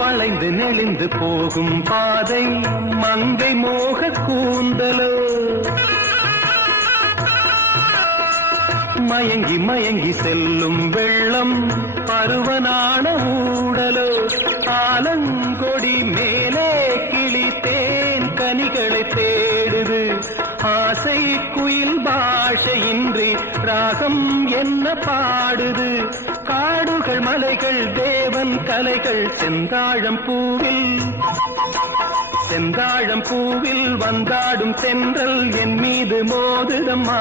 வளைந்து நெளிந்து போகும் பாதை மங்கை மோக கூந்தலோ, மயங்கி மயங்கி செல்லும் வெள்ளம் பருவனான ஊடலோ, ஆலங்கொடி மேலே கிளி தேன் கனிகளை தேடுது, ஆசை குயில் பாஷையின்றி ராகம் என்ன பாடுது, காடுகள் மலைகள் தேவன் கலைகள் செந்தாழம் பூவில் வந்தாடும் தென்றல் என் மீது மோதுதம்மா.